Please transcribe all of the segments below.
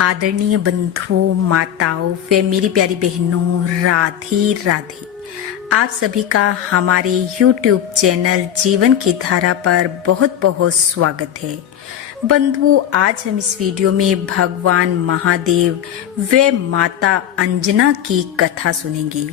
आदरणीय बंधुओं, माताओं व मेरी प्यारी बहनों, राधे राधे। आप सभी का हमारे YouTube चैनल जीवन की धारा पर बहुत बहुत स्वागत है। बंधुओं, आज हम इस वीडियो में भगवान महादेव व माता अंजना की कथा सुनेंगे,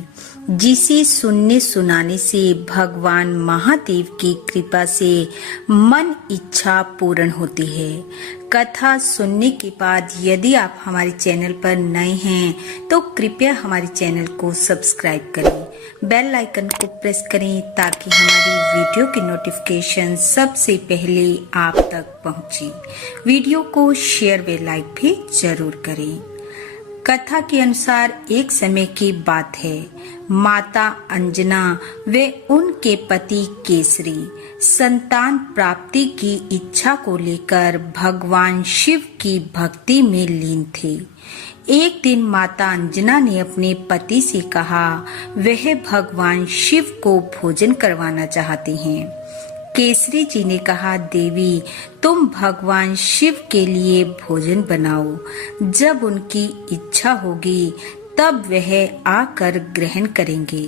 जिसे सुनने सुनाने से भगवान महादेव की कृपा से मन इच्छा पूर्ण होती है। कथा सुनने के बाद यदि आप हमारे चैनल पर नए हैं तो कृपया हमारे चैनल को सब्सक्राइब करें, बेल आइकन को प्रेस करें ताकि हमारी वीडियो की नोटिफिकेशन सबसे पहले आप तक पहुंचे। वीडियो को शेयर व लाइक भी जरूर करें। कथा के अनुसार एक समय की बात है। माता अंजना व उनके पति केसरी संतान प्राप्ति की इच्छा को लेकर भगवान शिव की भक्ति में लीन थे। एक दिन माता अंजना ने अपने पति से कहा वह भगवान शिव को भोजन करवाना चाहते हैं। केसरी जी ने कहा, देवी तुम भगवान शिव के लिए भोजन बनाओ, जब उनकी इच्छा होगी तब वह आकर ग्रहण करेंगे।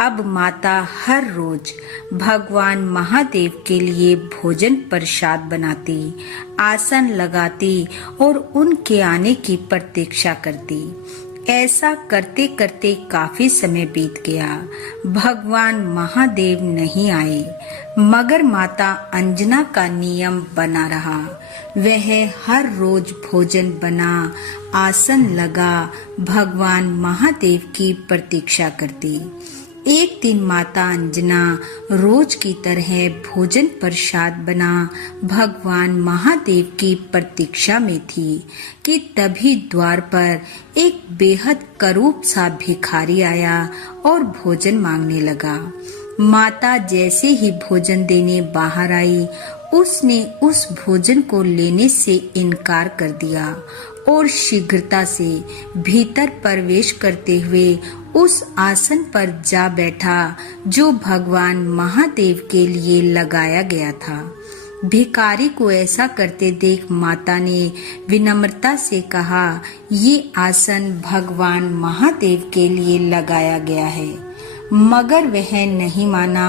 अब माता हर रोज भगवान महादेव के लिए भोजन प्रसाद बनाती, आसन लगाती और उनके आने की प्रतीक्षा करती। ऐसा करते करते काफी समय बीत गया। भगवान महादेव नहीं आए, मगर माता अंजना का नियम बना रहा। वह हर रोज भोजन बना, आसन लगा, भगवान महादेव की प्रतीक्षा करती। एक दिन माता अंजना रोज की तरह भोजन प्रसाद बना भगवान महादेव की प्रतीक्षा में थी कि तभी द्वार पर एक बेहद करूप सा भिखारी आया और भोजन मांगने लगा। माता जैसे ही भोजन देने बाहर आई, उसने उस भोजन को लेने से इनकार कर दिया और शीघ्रता से भीतर प्रवेश करते हुए उस आसन पर जा बैठा जो भगवान महादेव के लिए लगाया गया था। भिखारी को ऐसा करते देख माता ने विनम्रता से कहा, ये आसन भगवान महादेव के लिए लगाया गया है। मगर वह नहीं माना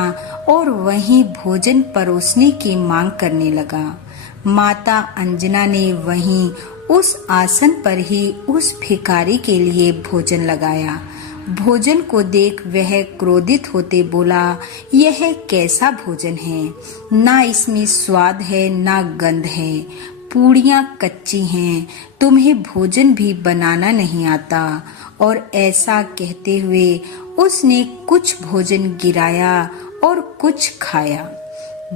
और वहीं भोजन परोसने की मांग करने लगा। माता अंजना ने वहीं उस आसन पर ही उस भिखारी के लिए भोजन लगाया। भोजन को देख वह क्रोधित होते बोला, यह कैसा भोजन है, ना इसमें स्वाद है ना गंध है, पूड़ियाँ कच्ची हैं, तुम्हें भोजन भी बनाना नहीं आता। और ऐसा कहते हुए उसने कुछ भोजन गिराया और कुछ खाया।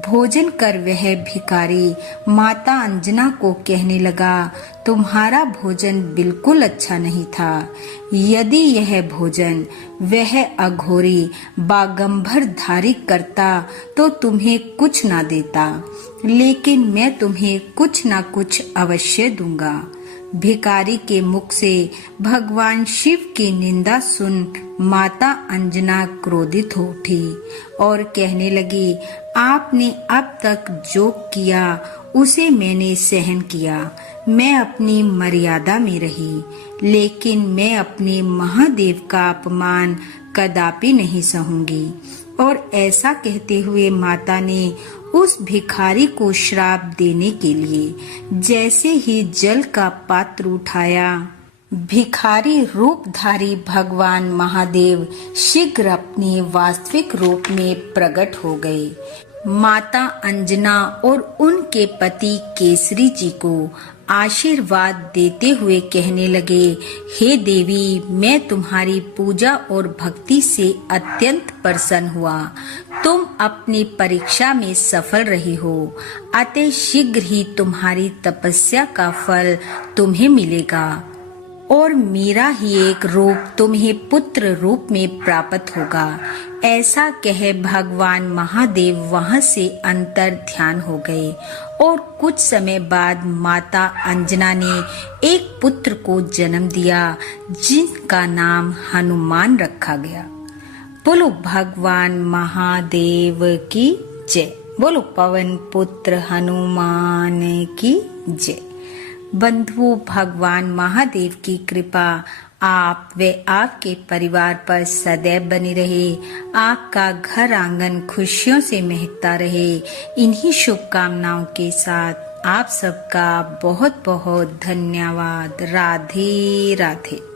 भोजन कर वह भिखारी माता अंजना को कहने लगा, तुम्हारा भोजन बिल्कुल अच्छा नहीं था। यदि यह भोजन वह अघोरी बागंबर धारी करता तो तुम्हें कुछ ना देता, लेकिन मैं तुम्हें कुछ ना कुछ अवश्य दूंगा। भिखारी के मुख से भगवान शिव की निंदा सुन माता अंजना क्रोधित हो उठी और कहने लगी, आपने अब तक जो किया उसे मैंने सहन किया। मैं अपनी मर्यादा में रही, लेकिन मैं अपने महादेव का अपमान कदापि नहीं सहूंगी। और ऐसा कहते हुए माता ने उस भिखारी को श्राप देने के लिए जैसे ही जल का पात्र उठाया, भिखारी रूपधारी भगवान महादेव शीघ्र अपने वास्तविक रूप में प्रकट हो गए। माता अंजना और उनके पति केसरी जी को आशीर्वाद देते हुए कहने लगे, हे देवी, मैं तुम्हारी पूजा और भक्ति से अत्यंत प्रसन्न हुआ। तुम अपनी परीक्षा में सफल रही हो, अतः शीघ्र ही तुम्हारी तपस्या का फल तुम्हें मिलेगा और मेरा ही एक रूप तुम्हें पुत्र रूप में प्राप्त होगा। ऐसा कह भगवान महादेव वहां से अंतर ध्यान हो गए और कुछ समय बाद माता अंजना ने एक पुत्र को जन्म दिया, जिनका नाम हनुमान रखा गया। बोलो भगवान महादेव की जय। बोलो पवन पुत्र हनुमान की जय। बंधु भगवान महादेव की कृपा आप व आपके परिवार पर सदैव बनी रहे। आपका घर आंगन खुशियों से महकता रहे। इन्हीं शुभकामनाओं के साथ आप सबका बहुत बहुत धन्यवाद। राधे राधे।